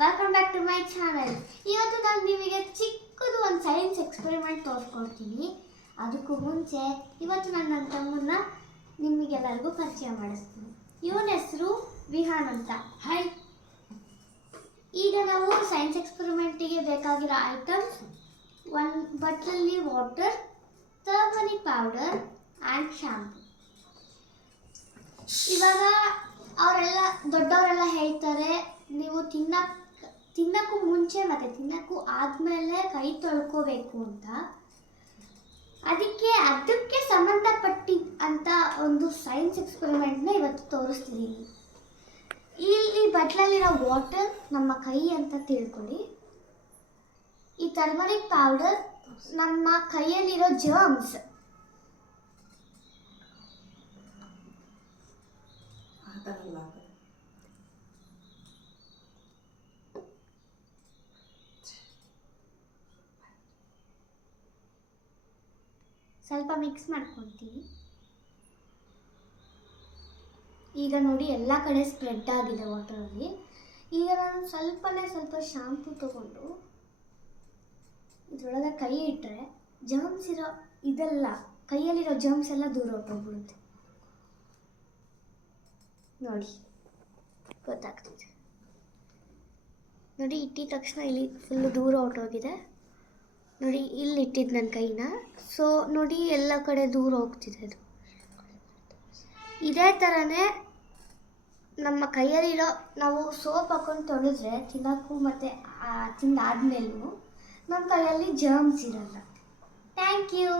Welcome back to my channel. ಇವತ್ತು ನಾನು ನಿಮಗೆ ಚಿಕ್ಕದು ಒಂದು ಸೈನ್ಸ್ ಎಕ್ಸ್ಪೆರಿಮೆಂಟ್ ತೋರಿಸ್ಕೊಡ್ತೀನಿ. ಅದಕ್ಕೂ ಮುಂಚೆ ಇವತ್ತು ನಾನು ನನ್ನ ತಮ್ಮನ್ನ ನಿಮಗೆಲ್ಲರಿಗೂ ಪರಿಚಯ ಮಾಡಿಸ್ತೀನಿ. ಇವನ ಹೆಸರು ವಿಹಾನ್ ಅಂತ. ಹಾಯ್. ಈಗ ನಾವು ಸೈನ್ಸ್ ಎಕ್ಸ್ಪೆರಿಮೆಂಟಿಗೆ ಬೇಕಾಗಿರೋ ಐಟಮ್ಸ್: ಒಂದು ಬಟ್ಲಲ್ಲಿ water, turmeric powder and shampoo. ಇವಾಗ ಅವರೆಲ್ಲ ದೊಡ್ಡವರೆಲ್ಲ ಹೇಳ್ತಾರೆ, ನೀವು ತಿನ್ನಕ್ಕೂ ಮುಂಚೆ ಮತ್ತು ತಿನ್ನಕ್ಕೂ ಆದಮೇಲೆ ಕೈ ತೊಳ್ಕೋಬೇಕು ಅಂತ. ಅದಕ್ಕೆ ಸಂಬಂಧಪಟ್ಟಿ ಅಂತ ಒಂದು ಸೈನ್ಸ್ ಎಕ್ಸ್ಪೆರಿಮೆಂಟ್ನ ಇವತ್ತು ತೋರಿಸ್ತಿದ್ದೀನಿ. ಇಲ್ಲಿ ಬಟ್ಲಲ್ಲಿರೋ ವಾಟರ್ ನಮ್ಮ ಕೈ ಅಂತ ತಿಳ್ಕೊಳ್ಳಿ. ಈ ಟರ್ಮರಿಕ್ ಪೌಡರ್ ನಮ್ಮ ಕೈಯಲ್ಲಿರೋ ಜರ್ಮ್ಸ್. ಸ್ವಲ್ಪ ಮಿಕ್ಸ್ ಮಾಡ್ಕೊಳ್ತೀನಿ. ಈಗ ನೋಡಿ ಎಲ್ಲ ಕಡೆ ಸ್ಪ್ರೆಡ್ ಆಗಿದೆ ವಾಟರಲ್ಲಿ. ಈಗ ನಾನು ಸ್ವಲ್ಪ ಶಾಂಪು ತಗೊಂಡು ಇದರೊಳಗೆ ಕೈ ಇಟ್ಟರೆ ಜರ್ಮ್ಸ್ ಇರೋ ಇದೆಲ್ಲ ಕೈಯಲ್ಲಿರೋ ಜರ್ಮ್ಸ್ ಎಲ್ಲ ದೂರ ಹೊರಟೋಗ್ಬಿಡುತ್ತೆ. ನೋಡಿ ಗೊತ್ತಾಗ್ತಿದೆ. ನೋಡಿ ಇಟ್ಟಿದ ತಕ್ಷಣ ಇಲ್ಲಿ ಫುಲ್ಲು ದೂರ ಹೊರಟೋಗಿದೆ. ನೋಡಿ ಇಲ್ಲಿ ಇಟ್ಟಿದ್ದು ನನ್ನ ಕೈನ. ಸೊ ನೋಡಿ ಎಲ್ಲ ಕಡೆ ದೂರ ಹೋಗ್ತಿದೆ ಅದು. ಇದೇ ಥರನೇ ನಮ್ಮ ಕೈಯಲ್ಲಿರೋ ನಾವು ಸೋಪ್ ಹಾಕೊಂಡು ತೊಳೆದ್ರೆ ತಿನ್ನೋಕ್ಕೂ ಮತ್ತು ತಿಂದಾದ್ಮೇಲೂ ನಮ್ಮ ಕೈಯಲ್ಲಿ ಜರ್ಮ್ಸ್ ಇರಲ್ಲ. Thank you.